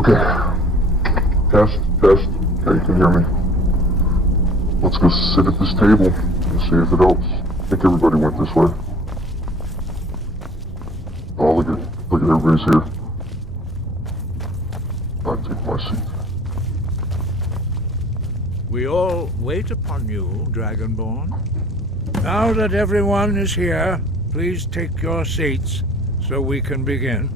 Okay. Test. Okay, you can hear me. Let's go sit at this table and see if it helps. I think everybody went this way. Oh, look at everybody's here. I'll take my seat. We all wait upon you, Dragonborn. Now that everyone is here, please take your seats so we can begin.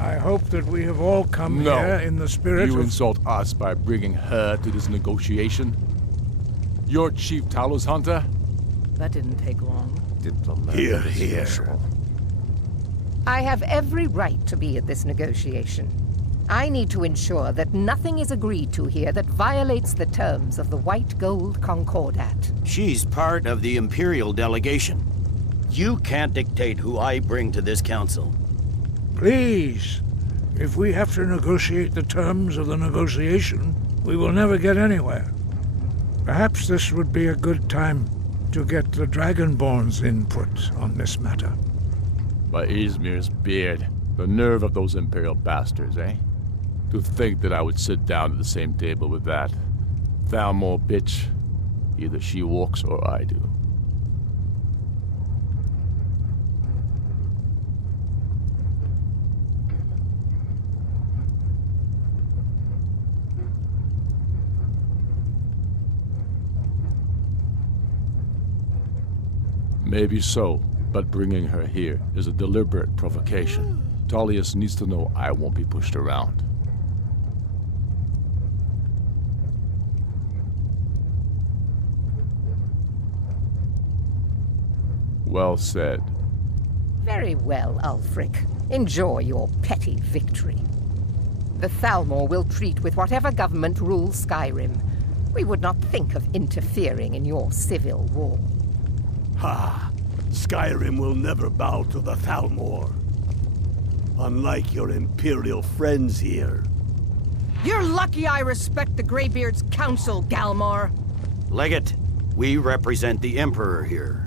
I hope that we have all come here in the spirit You of... insult us by bringing her to this negotiation? You're Chief Talos Hunter? That didn't take long. Here, here. I have every right to be at this negotiation. I need to ensure that nothing is agreed to here that violates the terms of the White Gold Concordat. She's part of the Imperial delegation. You can't dictate who I bring to this council. Please, if we have to negotiate the terms of the negotiation, we will never get anywhere. Perhaps this would be a good time to get the Dragonborn's input on this matter. By Izmir's beard, the nerve of those Imperial bastards, eh? To think that I would sit down at the same table with that Thalmor bitch. Either she walks or I do. Maybe so, but bringing her here is a deliberate provocation. Tullius needs to know I won't be pushed around. Well said. Very well, Ulfric. Enjoy your petty victory. The Thalmor will treat with whatever government rules Skyrim. We would not think of interfering in your civil war. Ha! Skyrim will never bow to the Thalmor. Unlike your Imperial friends here. You're lucky I respect the Greybeard's counsel, Galmar. Legate, we represent the Emperor here.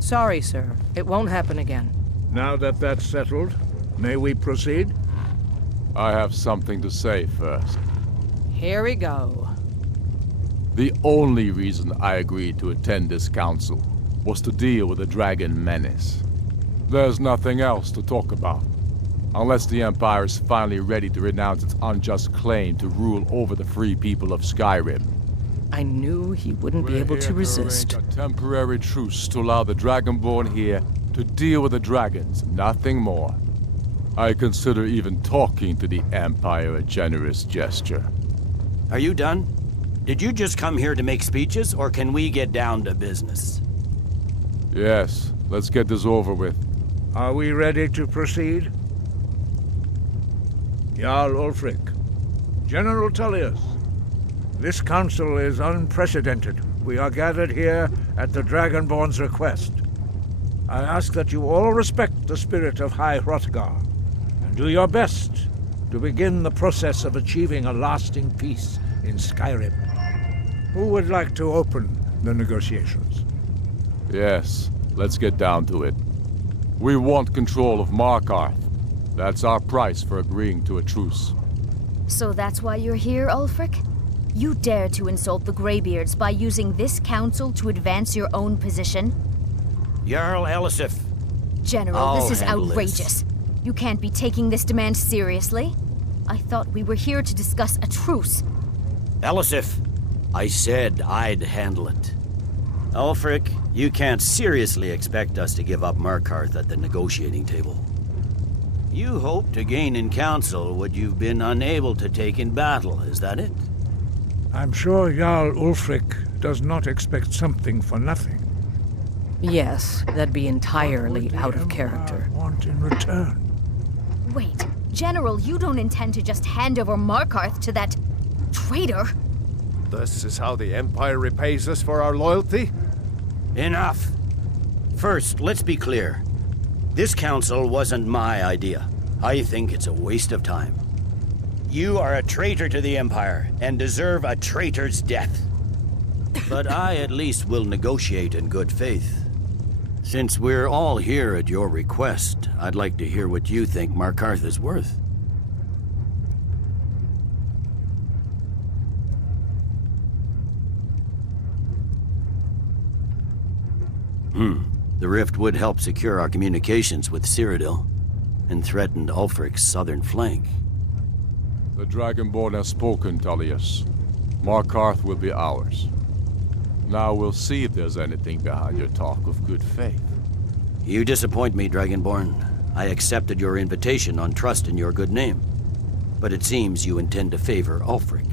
Sorry, sir. It won't happen again. Now that that's settled, may we proceed? I have something to say first. Here we go. The only reason I agreed to attend this council was to deal with the dragon menace. There's nothing else to talk about, unless the Empire is finally ready to renounce its unjust claim to rule over the free people of Skyrim. I knew he wouldn't be able to resist. A temporary truce to allow the Dragonborn here to deal with the dragons, nothing more. I consider even talking to the Empire a generous gesture. Are you done? Did you just come here to make speeches, or can we get down to business? Yes, let's get this over with. Are we ready to proceed? Jarl Ulfric, General Tullius, this council is unprecedented. We are gathered here at the Dragonborn's request. I ask that you all respect the spirit of High Hrothgar, and do your best to begin the process of achieving a lasting peace in Skyrim. Who would like to open the negotiations? Yes, let's get down to it. We want control of Markarth. That's our price for agreeing to a truce. So that's why you're here, Ulfric? You dare to insult the Greybeards by using this council to advance your own position? Jarl Elisif. General, this is handle outrageous. You can't be taking this demand seriously. I thought we were here to discuss a truce. Elisif, I said I'd handle it. Ulfric, you can't seriously expect us to give up Markarth at the negotiating table. You hope to gain in council what you've been unable to take in battle, is that it? I'm sure Jarl Ulfric does not expect something for nothing. Yes, that'd be What entirely would the out of Empire character. want in return? Wait, General, you don't intend to just hand over Markarth to that traitor? This is how the Empire repays us for our loyalty? Enough. First, let's be clear. This council wasn't my idea. I think it's a waste of time. You are a traitor to the Empire and deserve a traitor's death. But I at least will negotiate in good faith. Since we're all here at your request, I'd like to hear what you think Markarth is worth. The rift would help secure our communications with Cyrodiil, and threatened Ulfric's southern flank. The Dragonborn has spoken, Tullius. Markarth will be ours. Now we'll see if there's anything behind your talk of good faith. You disappoint me, Dragonborn. I accepted your invitation on trust in your good name. But it seems you intend to favor Ulfric.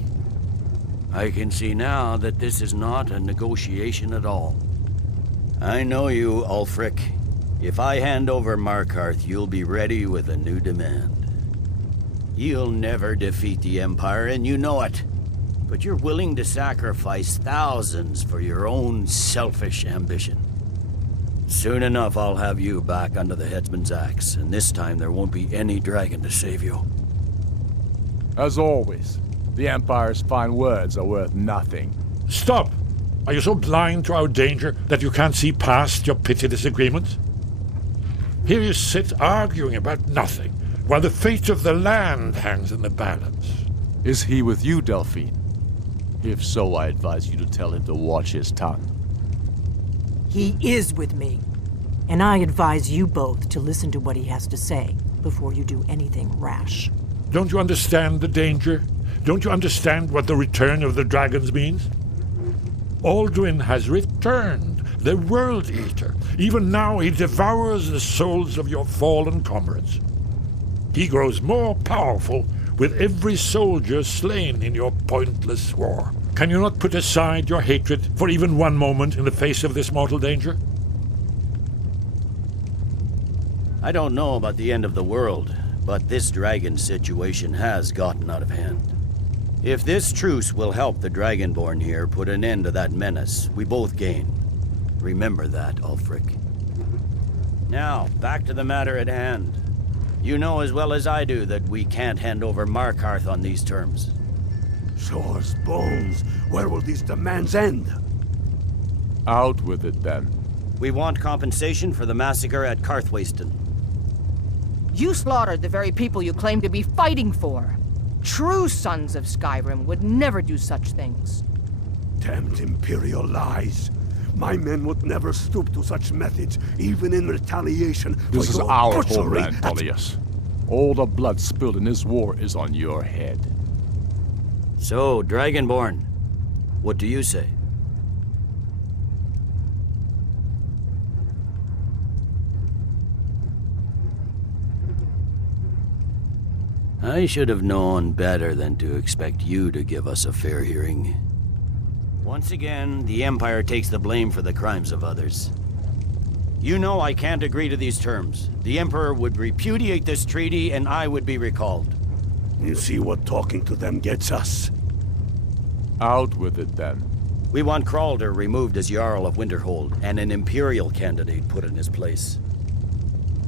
I can see now that this is not a negotiation at all. I know you, Ulfric. If I hand over Markarth, you'll be ready with a new demand. You'll never defeat the Empire, and you know it. But you're willing to sacrifice thousands for your own selfish ambition. Soon enough, I'll have you back under the headsman's axe, and this time there won't be any dragon to save you. As always, the Empire's fine words are worth nothing. Stop! Are you so blind to our danger that you can't see past your petty disagreements? Here you sit arguing about nothing, while the fate of the land hangs in the balance. Is he with you, Delphine? If so, I advise you to tell him to watch his tongue. He is with me, and I advise you both to listen to what he has to say before you do anything rash. Don't you understand the danger? Don't you understand what the return of the dragons means? Alduin has returned, the World Eater. Even now he devours the souls of your fallen comrades. He grows more powerful with every soldier slain in your pointless war. Can you not put aside your hatred for even one moment in the face of this mortal danger? I don't know about the end of the world, but this dragon situation has gotten out of hand. If this truce will help the Dragonborn here put an end to that menace, we both gain. Remember that, Ulfric. Now, back to the matter at hand. You know as well as I do that we can't hand over Markarth on these terms. Shores, bones, where will these demands end? Out with it, then. We want compensation for the massacre at Karthwasten. You slaughtered the very people you claim to be fighting for. True sons of Skyrim would never do such things. Damned Imperial lies. My men would never stoop to such methods, even in retaliation for This is your our butchery homeland, Tullius. All the blood spilled in this war is on your head. So, Dragonborn, what do you say? I should have known better than to expect you to give us a fair hearing. Once again, the Empire takes the blame for the crimes of others. You know I can't agree to these terms. The Emperor would repudiate this treaty, and I would be recalled. You see what talking to them gets us? Out with it, then. We want Kralder removed as Jarl of Winterhold, and an Imperial candidate put in his place.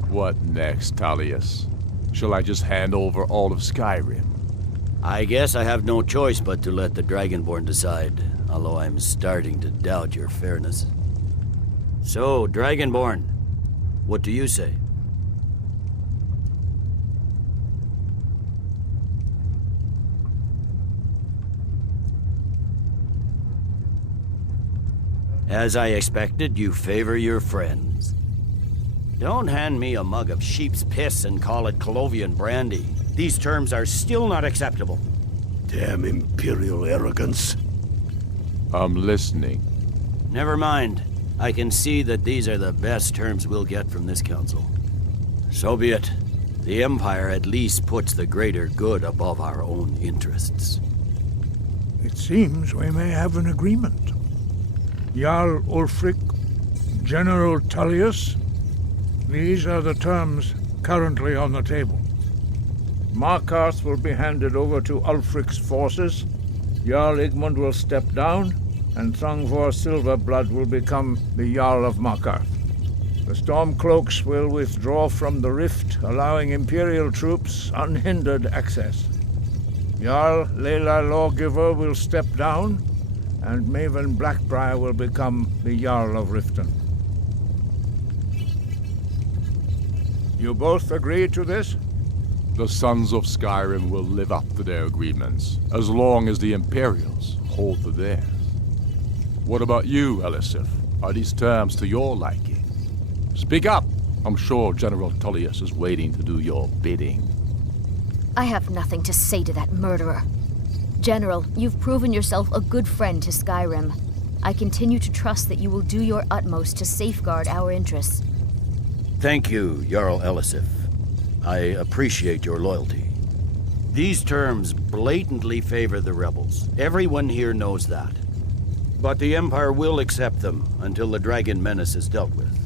What next, Tullius? Shall I just hand over all of Skyrim? I guess I have no choice but to let the Dragonborn decide, although I'm starting to doubt your fairness. So, Dragonborn, what do you say? As I expected, you favor your friends. Don't hand me a mug of sheep's piss and call it Colovian brandy. These terms are still not acceptable. Damn Imperial arrogance. I'm listening. Never mind. I can see that these are the best terms we'll get from this council. So be it. The Empire at least puts the greater good above our own interests. It seems we may have an agreement. Jarl Ulfric, General Tullius, these are the terms currently on the table. Markarth will be handed over to Ulfric's forces, Jarl Igmund will step down, and Thongvor Silverblood will become the Jarl of Markarth. The Stormcloaks will withdraw from the rift, allowing Imperial troops unhindered access. Jarl Layla Lawgiver will step down, and Maven Blackbriar will become the Jarl of Riften. You both agree to this? The Sons of Skyrim will live up to their agreements, as long as the Imperials hold to theirs. What about you, Elisif? Are these terms to your liking? Speak up! I'm sure General Tullius is waiting to do your bidding. I have nothing to say to that murderer. General, you've proven yourself a good friend to Skyrim. I continue to trust that you will do your utmost to safeguard our interests. Thank you, Jarl Elisif. I appreciate your loyalty. These terms blatantly favor the rebels. Everyone here knows that. But the Empire will accept them until the Dragon Menace is dealt with.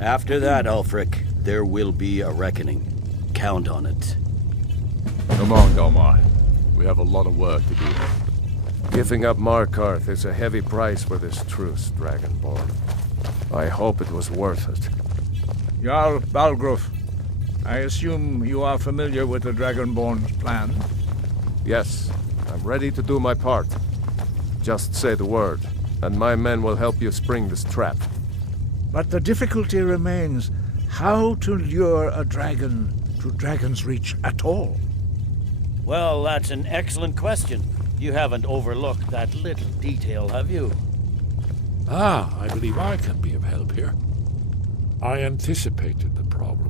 After that, Ulfric, there will be a reckoning. Count on it. Come on, Galmar. We have a lot of work to do. Giving up Markarth is a heavy price for this truce, Dragonborn. I hope it was worth it. Jarl Balgruf, I assume you are familiar with the Dragonborn's plan? Yes, I'm ready to do my part. Just say the word, and my men will help you spring this trap. But the difficulty remains how to lure a dragon to Dragon's Reach at all. Well, that's an excellent question. You haven't overlooked that little detail, have you? I believe I can be of help here. I anticipated the problem.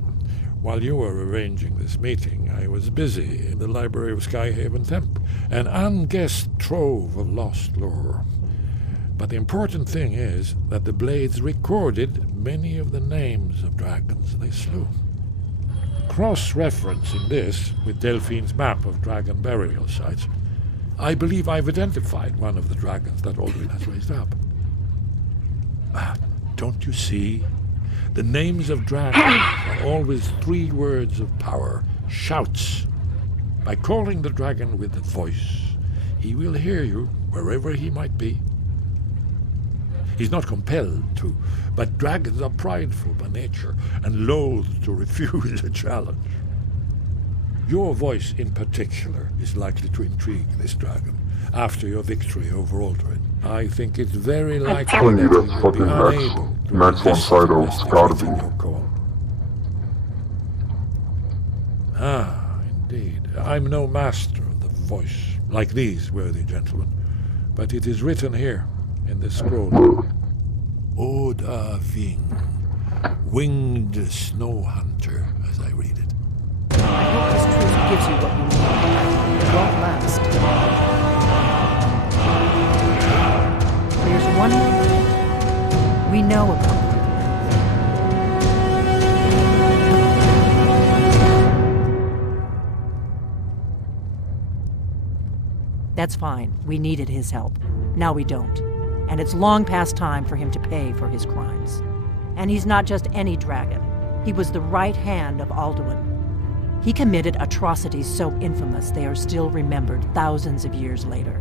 While you were arranging this meeting, I was busy in the library of Skyhaven Temp, an unguessed trove of lost lore. But the important thing is that the Blades recorded many of the names of dragons they slew. Cross-referencing this with Delphine's map of dragon burial sites, I believe I've identified one of the dragons that Alduin has raised up. Don't you see? The names of dragons are always 3 words of power, shouts. By calling the dragon with a voice, he will hear you wherever he might be. He's not compelled to, but dragons are prideful by nature and loath to refuse a challenge. Your voice in particular is likely to intrigue this dragon after your victory over Alduin. I think it's very likely telling you that that he will be fucking unable to Max von resist Sydow has gotta be. investigating your call. Indeed. I'm no master of the voice, like these worthy gentlemen, but it is written here in this scroll. Oda Ving, winged snow hunter, as I read it. I hope this truth gives you what you need. It won't last. There's one thing we know about. That's fine. We needed his help. Now we don't. And it's long past time for him to pay for his crimes. And he's not just any dragon. He was the right hand of Alduin. He committed atrocities so infamous they are still remembered thousands of years later.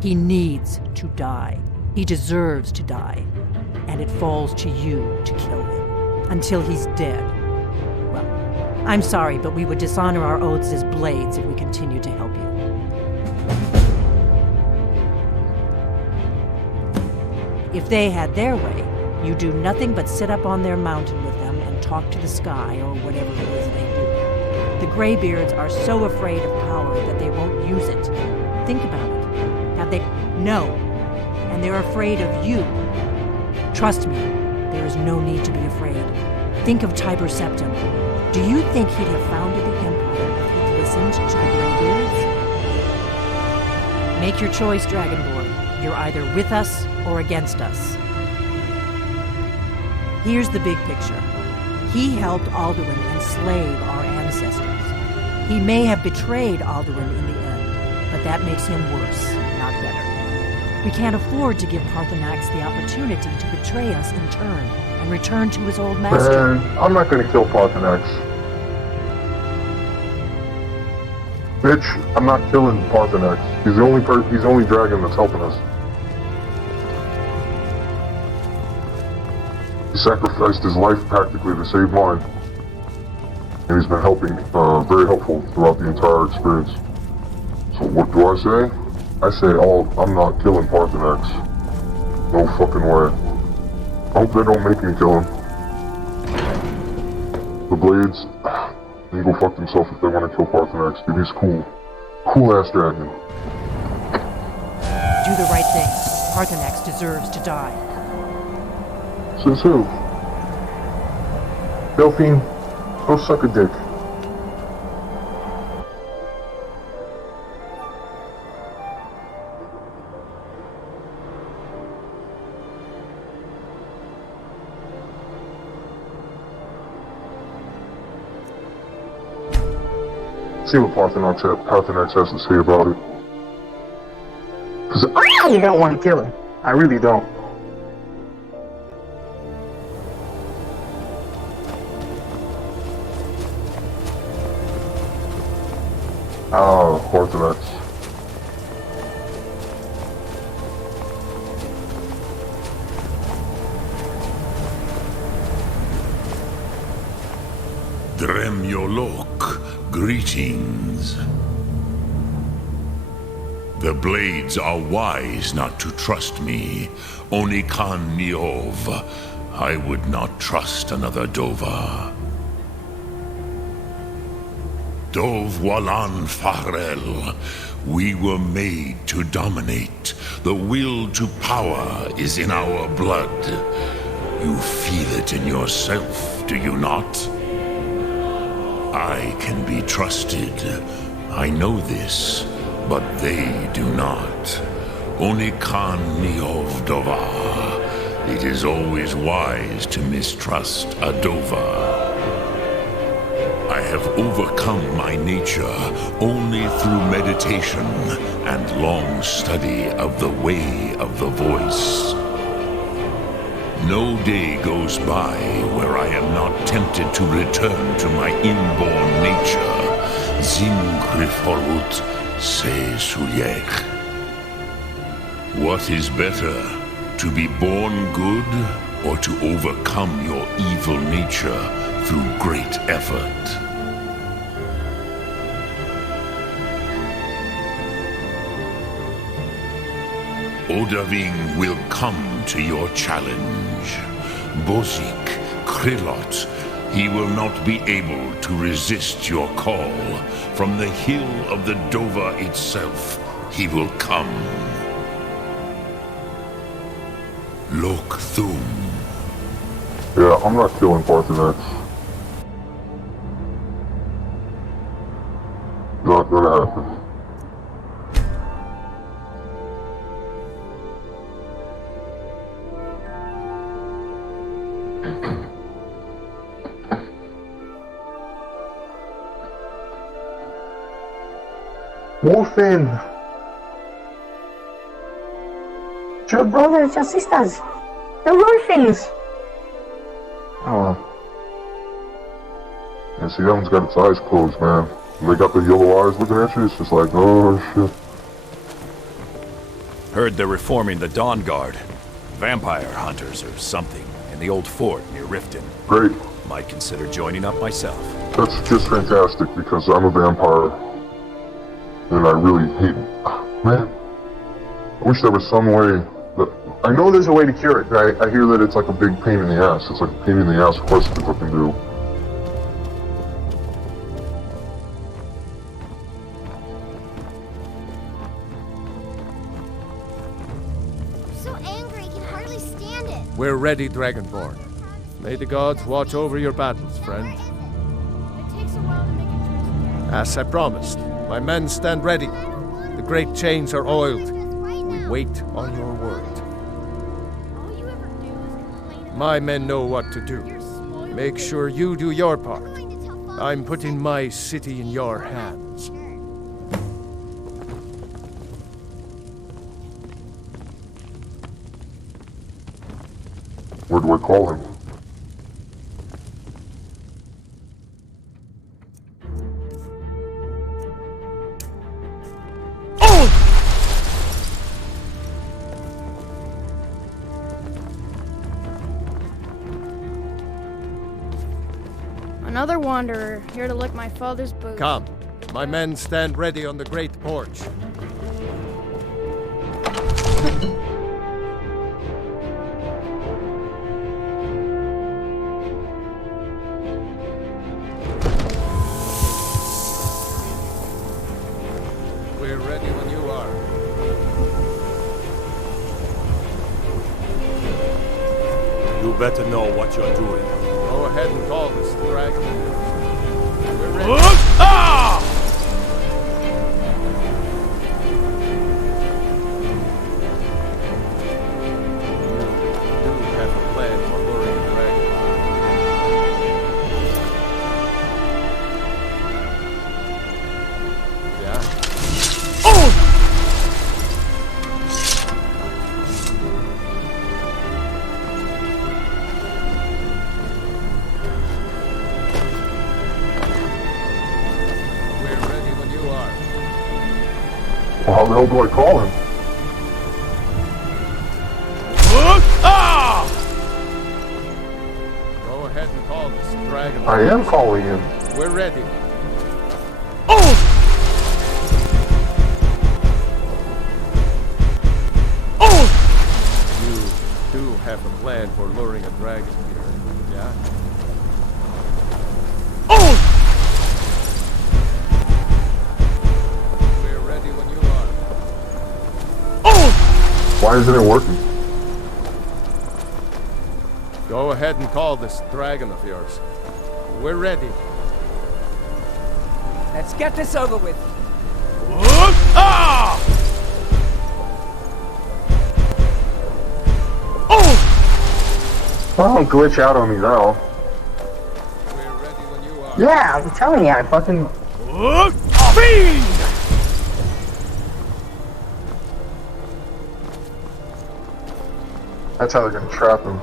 He needs to die. He deserves to die. And it falls to you to kill him. Until he's dead. Well, I'm sorry, but we would dishonor our oaths as Blades if we continue to help you. If they had their way, you do nothing but sit up on their mountain with them and talk to the sky or whatever it is they do. The Greybeards are so afraid of power that they won't use it. Think about it. Have they? No. And they're afraid of you. Trust me, there is no need to be afraid. Think of Tiber Septim. Do you think he'd have founded the Empire if he'd listened to the Greybeards? Make your choice, Dragonborn. You're either with us or against us. Here's the big picture. He helped Alduin enslave our ancestors. He may have betrayed Alduin in the end, but that makes him worse, not better. We can't afford to give Parthenax the opportunity to betray us in turn and return to his old master. Man, I'm not gonna kill Parthenax. Bitch, I'm not killing Parthenax. He's the only dragon that's helping us. He sacrificed his life practically to save mine. And he's been helping, very helpful throughout the entire experience. So what do I say? I say, I'm not killing Parthenax. No fucking way. I hope they don't make me kill him. The Blades, they can go fuck themselves if they want to kill Parthenax. Dude, he's cool. Cool-ass dragon. Do the right thing. Parthenax deserves to die. Says who? Delphine, go suck a dick. See what Parthenax has to say about it. Cause I really don't want to kill him. I really don't. Parthenax. Dremyolok, greetings. The Blades are wise not to trust me. Onikan Niov. I would not trust another Dova. Dov Walan Farel. We were made to dominate. The will to power is in our blood. You feel it in yourself, do you not? I can be trusted. I know this, but they do not. Onikan Niov Dova. It is always wise to mistrust a Dova. I have overcome my nature only through meditation and long study of the way of the voice. No day goes by where I am not tempted to return to my inborn nature. Zimgriforut se Suyech. What is better, to be born good or to overcome your evil nature through great effort? Odaving will come to your challenge. Bozik, Krillot, he will not be able to resist your call. From the hill of the Dova itself, he will come. Lok Thum. Yeah, I'm not killing Parthenax. Not gonna happen. Wolfen! Your brothers, your sisters, the orphans! Oh. Yeah, see, that one's got its eyes closed, man. And they got the yellow eyes looking at you, it's just like, oh shit. Heard they're reforming the Dawn Guard. Vampire hunters or something in the old fort near Riften. Great. Might consider joining up myself. That's just fantastic because I'm a vampire. And I really hate it. Man, I wish there was some way that... I know there's a way to cure it. I hear that it's like a big pain in the ass. It's like a pain in the ass quest to fucking do. So angry, I can hardly stand it. We're ready, Dragonborn. May the gods watch over your battles, friend. It takes a while to make it through. As I promised, my men stand ready. The great chains are oiled. We wait on your word. My men know what to do. Make sure you do your part. I'm putting my city in your hands. Where do I call him? Another wanderer, here to lick my father's boots. Come. My men stand ready on the great porch. We're ready when you are. You better know what you're doing. Go ahead and call this dragon. We're ready. You do have a plan for luring the dragon. Yeah? Well, how the hell do I call him? Go ahead and call this dragon. I am calling him. We're ready. You do have a plan for luring a dragon here, yeah? We're ready when you are. Why isn't it working? Go ahead and call this dragon of yours. We're ready. Let's get this over with. Well, don't glitch out on me now. We're ready when you are. Yeah, I'm telling you, I fucking... Fiend! That's how they're gonna trap him.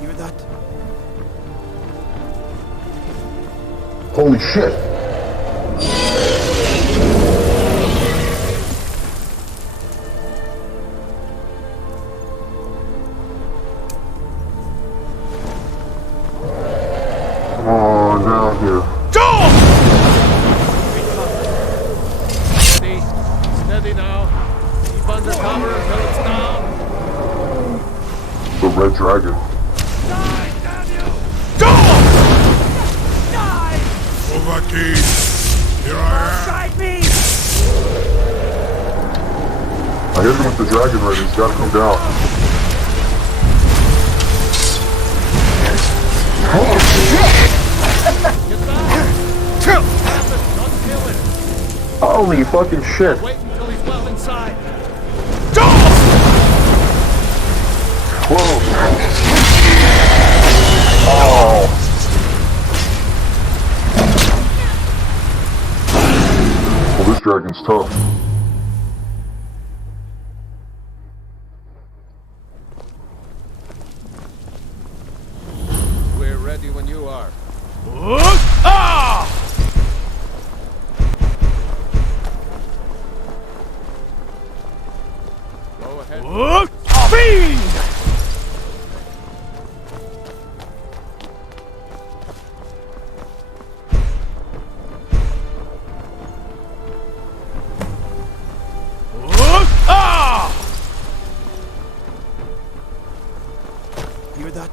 Hear that? Holy shit! Come on down here. Steady. Steady now. Keep under cover until it's down. The red dragon. Die, damn you! Die! Overkey! Here I am! Side me! I hit him with the dragon red. He's gotta come down. Holy shit! Get back! Don't kill him! Holy fucking shit! Wait until he's well inside. Whoa! Oh! Well, this dragon's tough. We're ready when you are. Go ahead. Fiend! Hear that?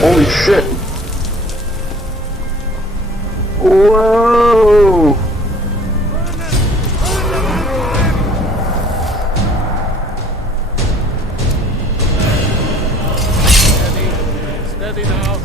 Holy shit! Whoa! Steady now.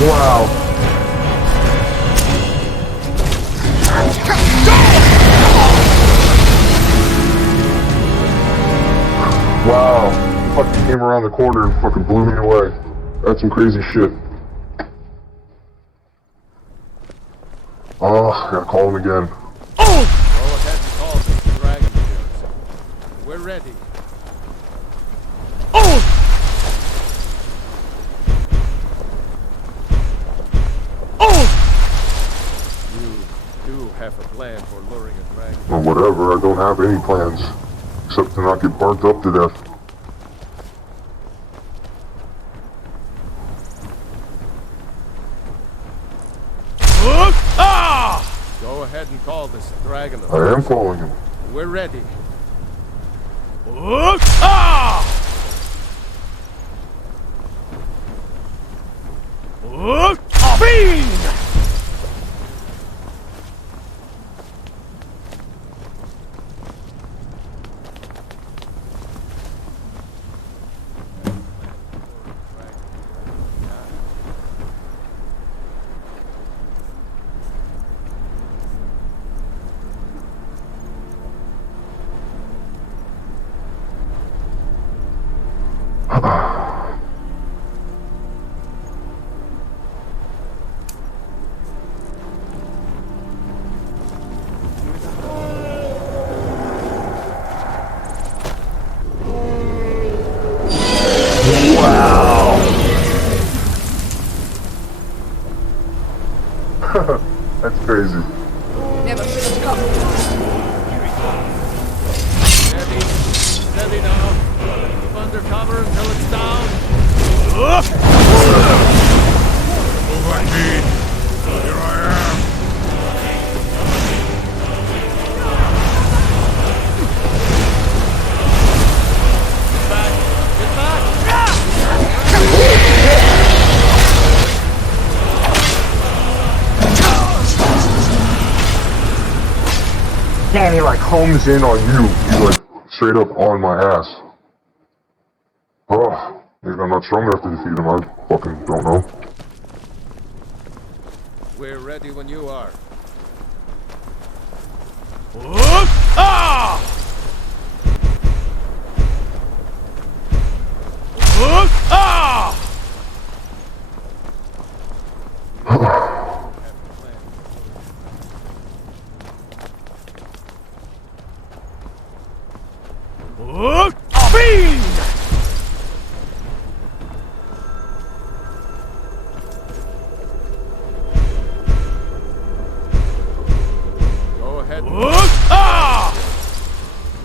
Wow. Wow. He fucking came around the corner and fucking blew me away. That's some crazy shit. Oh, I gotta call him again. Go ahead and call this dragon of yours. We're ready. You do have a plan for luring a dragon. Or whatever, I don't have any plans. Except to not get burnt up to death. Go ahead and call this dragon of I am yours. calling him. We're ready. That's crazy. Never should have come. Steady now. Keep under cover until it's down. Here I am. Damn, he like homes in on you. He's like straight up on my ass. Oh, maybe I'm not strong enough to defeat him. I fucking don't know. We're ready when you are. Go ahead.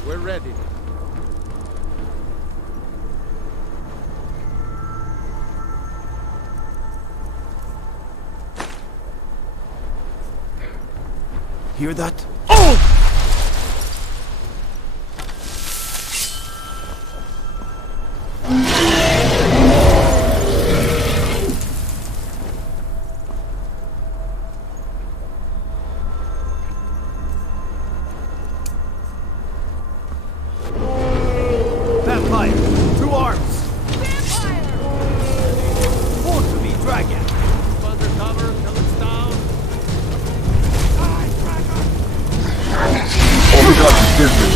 We're ready. Hear that? Vampire! 2 arms! Vampire! Report to me, dragon! Keep under cover until it's down. Oh my god, he scared me.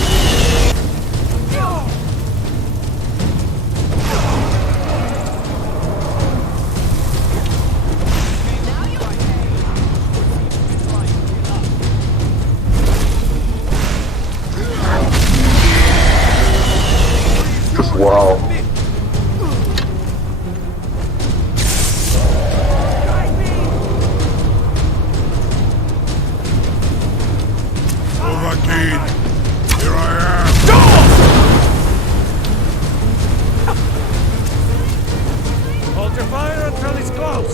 Just wow. Overkeen. Here I am. Hold your fire until he's close.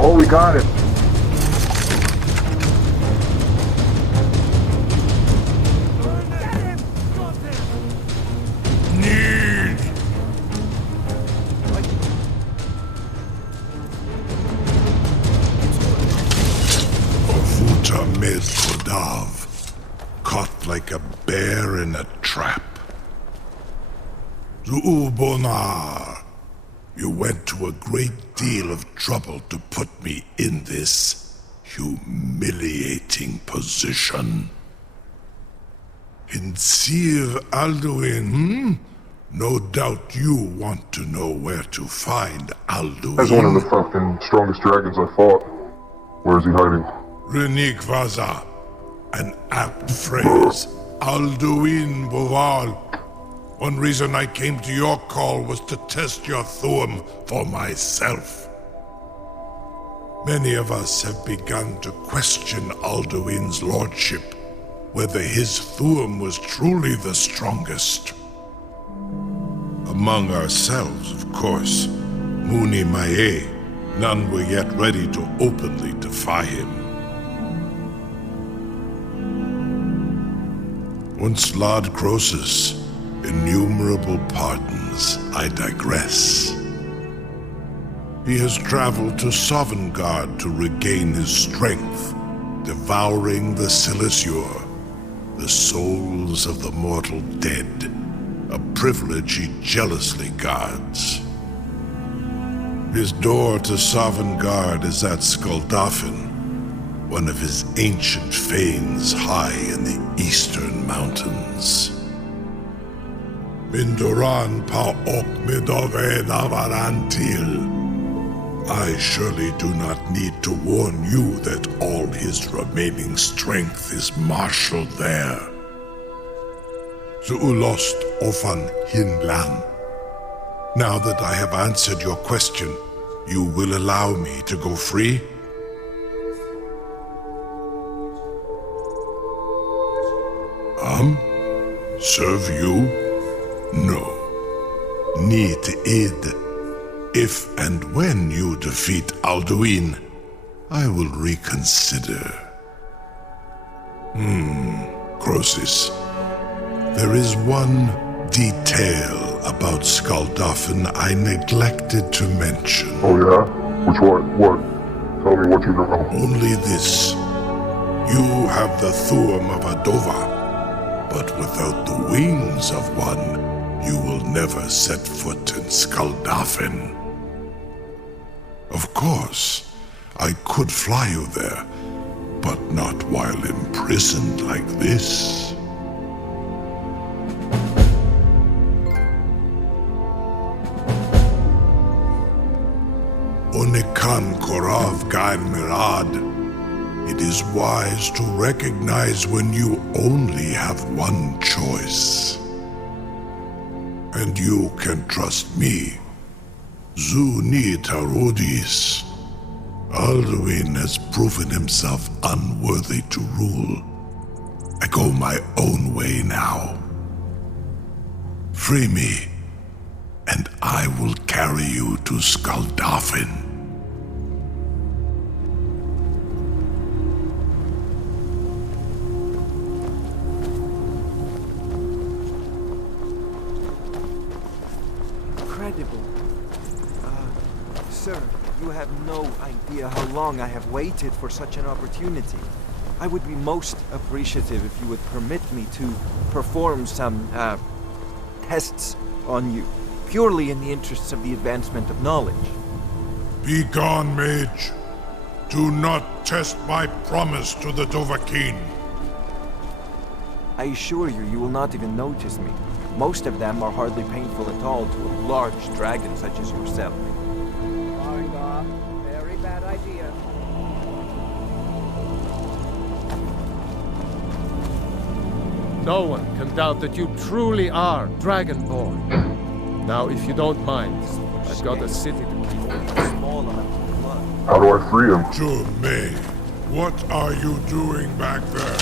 Oh, we got it. Moldav, caught like a bear in a trap. Zuubonar, you went to a great deal of trouble to put me in this humiliating position. In Sir Alduin, no doubt you want to know where to find Alduin. That's one of the fucking strongest dragons I fought. Where is he hiding? Renik Vaza, an apt phrase. Alduin Boval. One reason I came to your call was to test your Thuum for myself. Many of us have begun to question Alduin's lordship, whether his Thuum was truly the strongest. Among ourselves, of course, Muni Mae, none were yet ready to openly defy him. Once Lord Croesus, innumerable pardons, I digress. He has traveled to Sovngarde to regain his strength, devouring the Silesure, the souls of the mortal dead, a privilege he jealously guards. His door to Sovngarde is at Skuldafn, one of his ancient fanes high in the eastern mountains. Mindoran pa ok midove navarantil. I surely do not need to warn you that all his remaining strength is marshaled there. Zuulost ofan hinlan. Now that I have answered your question, you will allow me to go free? Serve you? No. Need id. If and when you defeat Alduin, I will reconsider. Croesus. There is one detail about Skuldafn I neglected to mention. Oh yeah? Which one? What? Tell me what you know. Only this. You have the Thuum of a Dova, but without the wings of one, you will never set foot in Skuldafn. Of course, I could fly you there, but not while imprisoned like this. Onikan Korav Gair Mirad. It is wise to recognize when you only have one choice. And you can trust me. Zuni Tarudis. Alduin has proven himself unworthy to rule. I go my own way now. Free me, and I will carry you to Skuldafn. Incredible. Sir, you have no idea how long I have waited for such an opportunity. I would be most appreciative if you would permit me to perform some, tests on you, purely in the interests of the advancement of knowledge. Be gone, mage. Do not test my promise to the Dovahkiin. I assure you, you will not even notice me. Most of them are hardly painful at all to a large dragon such as yourself. Very bad idea. No one can doubt that you truly are Dragonborn. Now, if you don't mind, I've got a city to keep. How do I free him? Jume, what are you doing back there?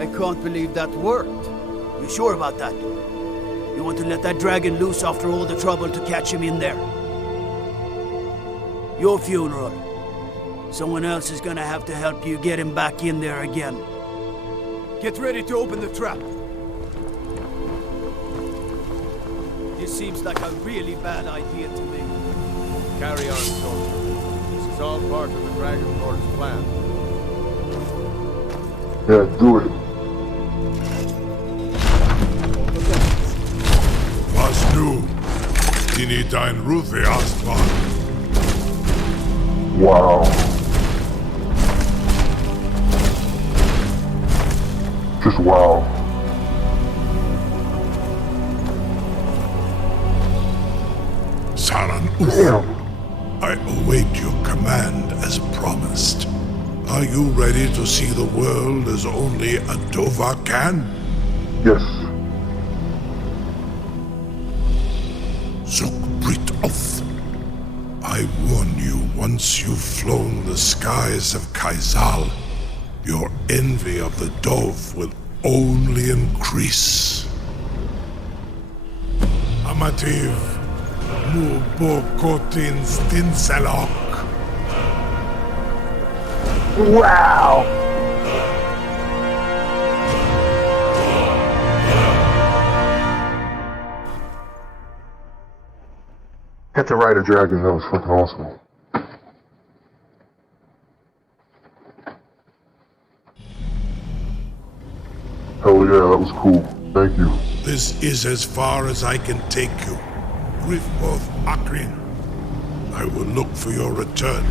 I can't believe that worked. You sure about that? You want to let that dragon loose after all the trouble to catch him in there? Your funeral. Someone else is gonna have to help you get him back in there again. Get ready to open the trap. This seems like a really bad idea to me. Carry on, soldier. This is all part of the Dragon Lord's plan. Yeah, do it. Was nu? Die dein Rufe erstmal. Wow. Just wow. Saran Damn. I await your command as promised. Are you ready to see the world as only a Dova can? Yes. Zukbrit off. I warn you, once you've flown the skies of Kaizal, your envy of the Dove will only increase. Amativ, mu bokotin stinselok. Wow. Had to ride a dragon, that was fucking awesome. Hell yeah, that was cool. Thank you. This is as far as I can take you. Griffboth Akrin. I will look for your return.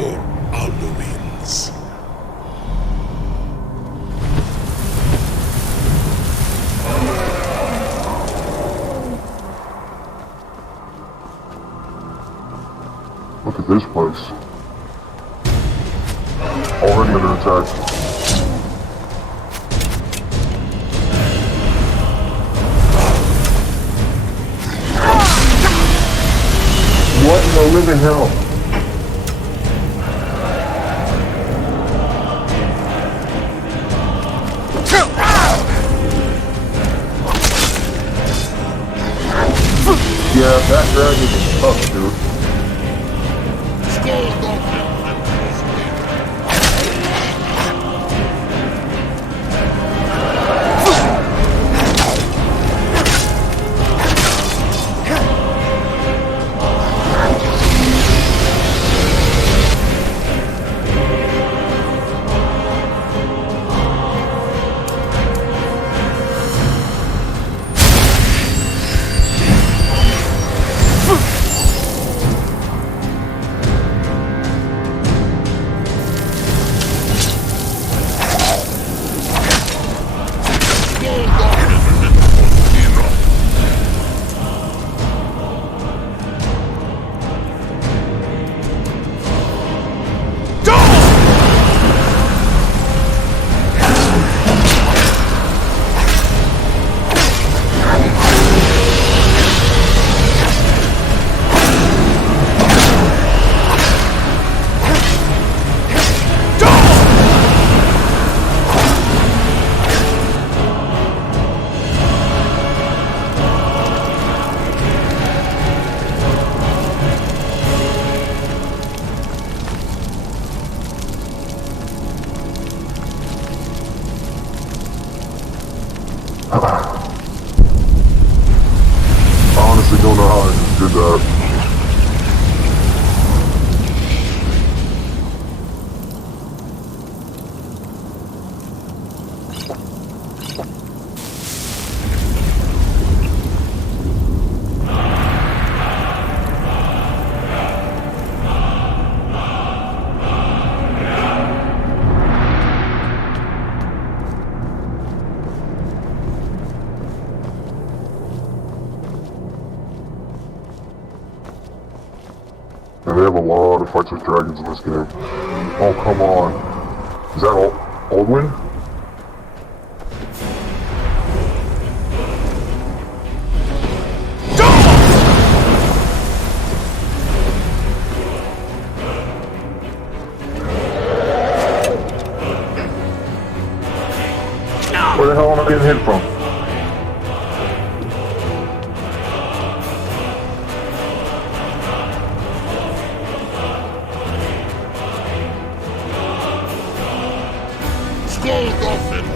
Or Alduin's. Look at this place. Already under attack. What in the living hell? Yeah, that dragon is tough, dude. I honestly don't know how I just did that. And they have a lot of fights with dragons in this game. Oh, come on. Is that Aldwin? Where the hell am I getting hit from? Skål, Goffin!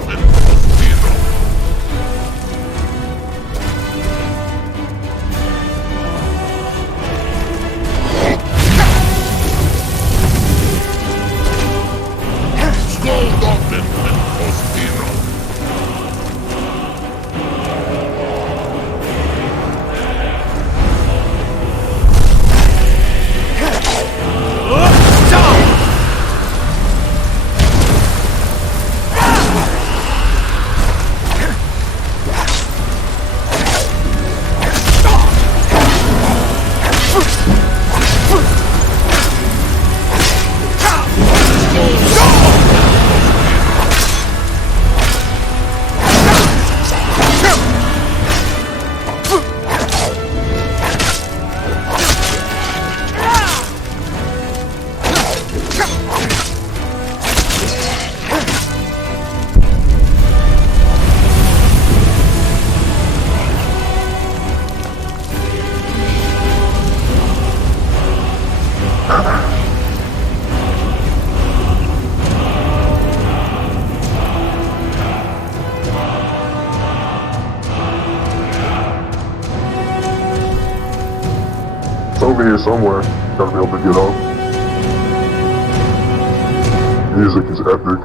It's over here somewhere. Gotta be able to get up. Music is epic.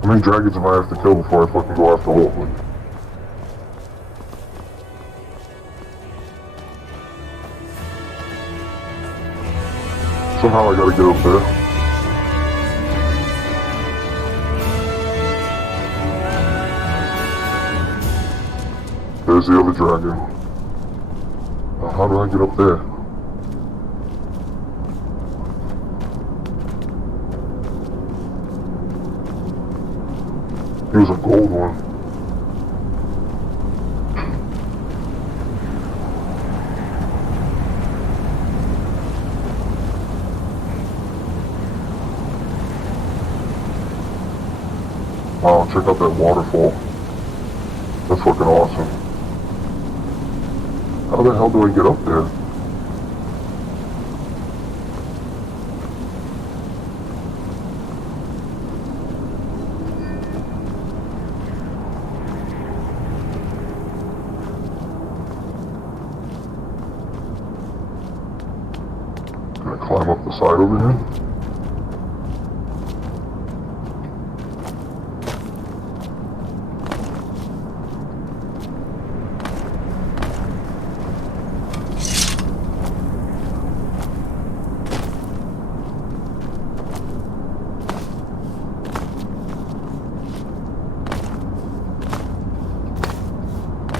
How many dragons am I have to kill before I fucking go after Holtman? Somehow I gotta get up there. There's the other dragon. Now, how do I get up there? He was a gold one. Wow, check out that waterfall. That's fucking awesome. How the hell do I get up there? Can I climb up the side over here?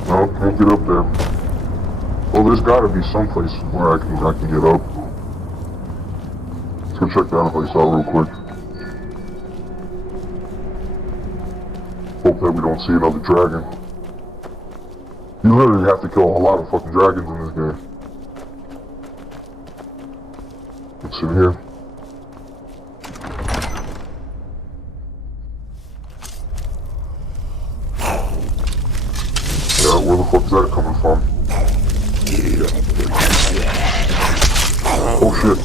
No, can't get up there. Well, there's gotta be someplace where I can get up. Let's go check that place out real quick. Hope that we don't see another dragon. You literally have to kill a lot of fucking dragons in this game. What's in here? Yeah, where the fuck is that coming from? Oh shit.